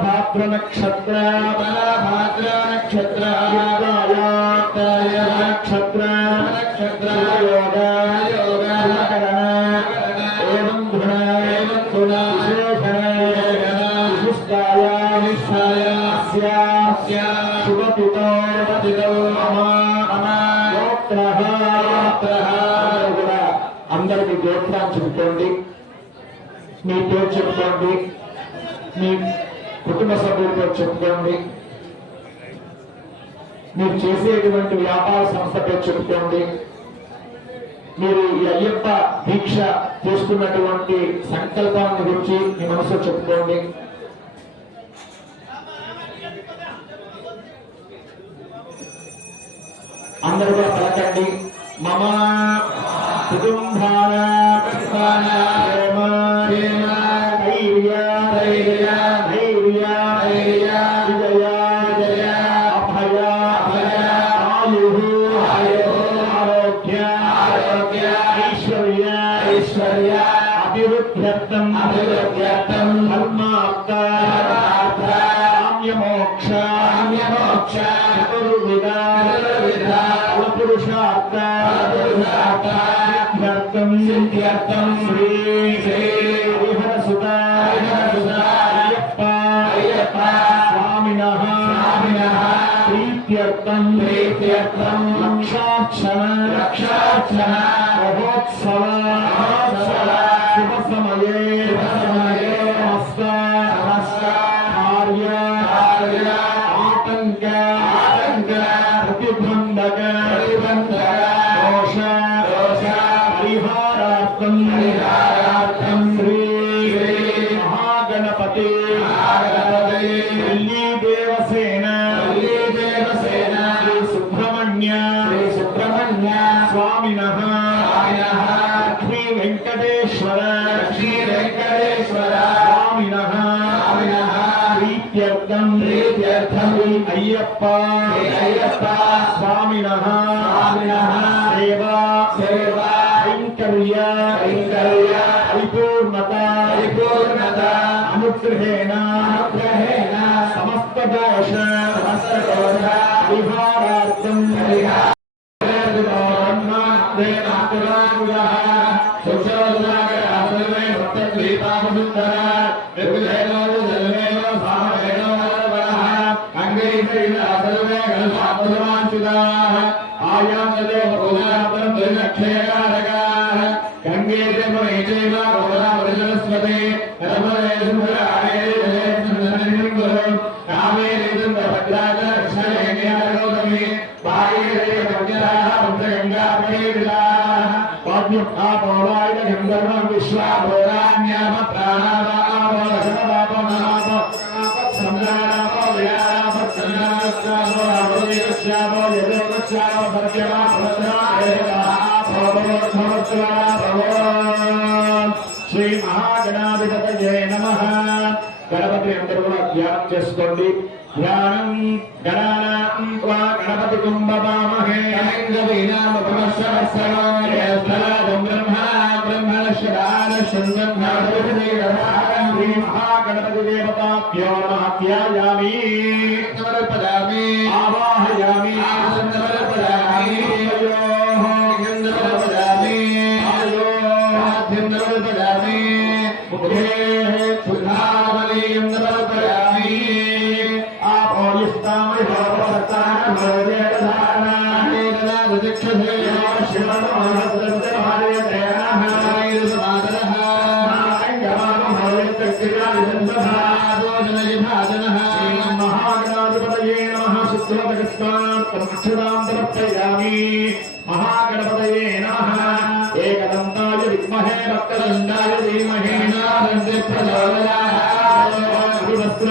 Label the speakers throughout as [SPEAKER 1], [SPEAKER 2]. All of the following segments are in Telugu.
[SPEAKER 1] భాద్ర నక్షత్ర భాద్ర నక్షత్ర నక్షత్ర నక్షత్ర యోగ యోగ ఏం గుణ ఏం గుణ విశిష్టాయ విశిష్టాయ శుభపితో పతితో అందరికి గోత్రాన్ని చెప్పుకోండి మీ పేరు చెప్పుకోండి. మీ కుటుంబ సభ్యుల పేరు చెప్పుకోండి. మీరు చేసేటువంటి వ్యాపార సంస్థ పేరు చెప్పుకోండి. మీరు ఈ అయ్యప్ప దీక్ష తీసుకున్నటువంటి సంకల్పాన్ని గురించి మీ మనసులో చెప్పుకోండి. అందరూ చతుర్విధ పురుషార్థ సిద్ధ్యర్థం శ్రీ శ్రీ హరిహరసుత అయ్యప్ప అయ్యప్ప స్వామినః స్వామినః ప్రీత్యర్థం ప్రీత్యర్థం లక్షాక్షణ లక్షాక్షణ శుభ సమయే ప్రీత్యర్థం అయ్యప్ప. అయ్యప్ప. స్వామినః స్వామినః సేవా. సేవా. కైంకర్య కైంకర్య పరిపూర్ణత. పరిపూర్ణత. అనుగ్రహేణ. అనుగ్రహేణ. సమస్త దోష. సమస్త దోష. పరిహారార్థం. పరిహార कारकाः आयामदो रोदापरं परिणक्षयकारकाः गङ्गे च पुरेचे वा रोदा परिजलस्वते रमणे सुभराणे कामे ऋतुं भद्राच रक्षयज्ञानगौतमे बाह्ये भक्ताः भक्तगङ्गाप्रेरिताः पद्मः पौराणिकगन्धर्वं विश्वा भोरान्याम प्राणाः గంగే గోదావరి శ్రీ మహాగణాధిపతయే నమ గణపతి అందరూ కూడా ధ్యానం చేసుకోండి। ధ్యానం గణానాం త్వా గణపతి కుంభమామహే శ్రీ మహాగణపతి దేవతాభ్యో నమః ధ్యాయామి పదామి ఆపోయిస్తామి మహాగణపతయే నమ ఏకదంతాయ విద్మహే భక్తదండాయ ధీమహే నాదంతి ప్రచోదయాత్ వస్త్ర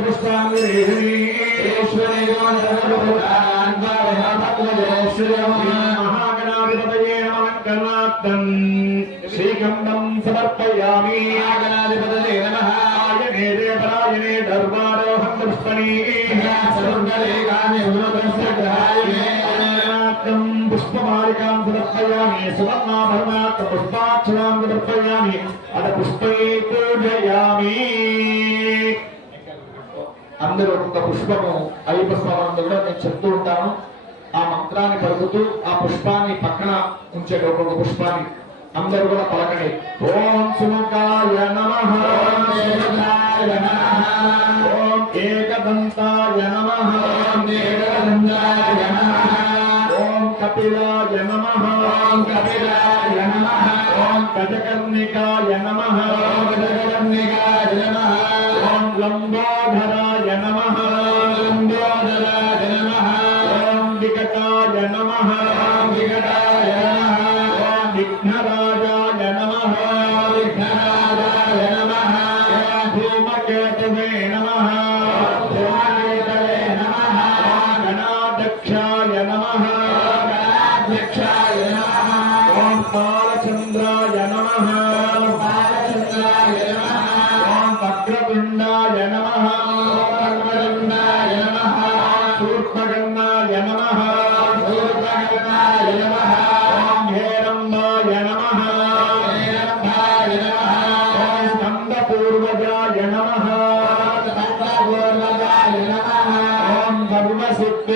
[SPEAKER 1] యజ్ఞపరీకార్థం అక్షరాం సమర్పయామి. మహాగణాధిపతయే నమః. శ్రీఖండం సమర్పయామి ఆగణాధిపతయే నమః ఆయనే దేవరాయనే దర్బారోహం పుష్పణీ పుష్పమాలికాం సమర్పయామి. సువర్ణాభరణాత్ పుష్పాక్షరాం సమర్పయామి. అత పుష్పే పూజయామి. అందరూ ఒక్కొక్క పుష్పము అయ్యప్ప స్వామి కూడా నేను చెప్తూ ఉంటాను. ఆ మంత్రాన్ని పలుకుతూ ఆ పుష్పాన్ని పక్కన ఉంచే ఒక్కొక్క పుష్పాన్ని అందరూ కూడా పలకండి. ఓం సుముఖాయ నమ ఓం ఏకదంతాయ నమ ఓం కపిలాయ నమ ఓం కపిలాయ నమ ఓం గజకర్ణికాయ నమ గజకర్ణికాయ నమ లంబోధరాయ నమః లంబోధరాయ నమః ఓం వికటాయ నమః వికటాయ నమః ఓం విఘ్నరాజాయ నమః విఘ్నరాజాయ నమః ఓం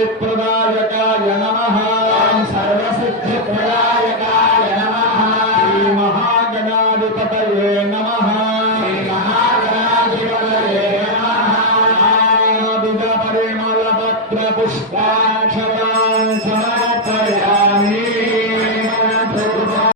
[SPEAKER 1] సర్వసిద్ధిప్రదాయకాయ నమః. ఓం సర్వసిద్ధిప్రదాయకాయ నమః.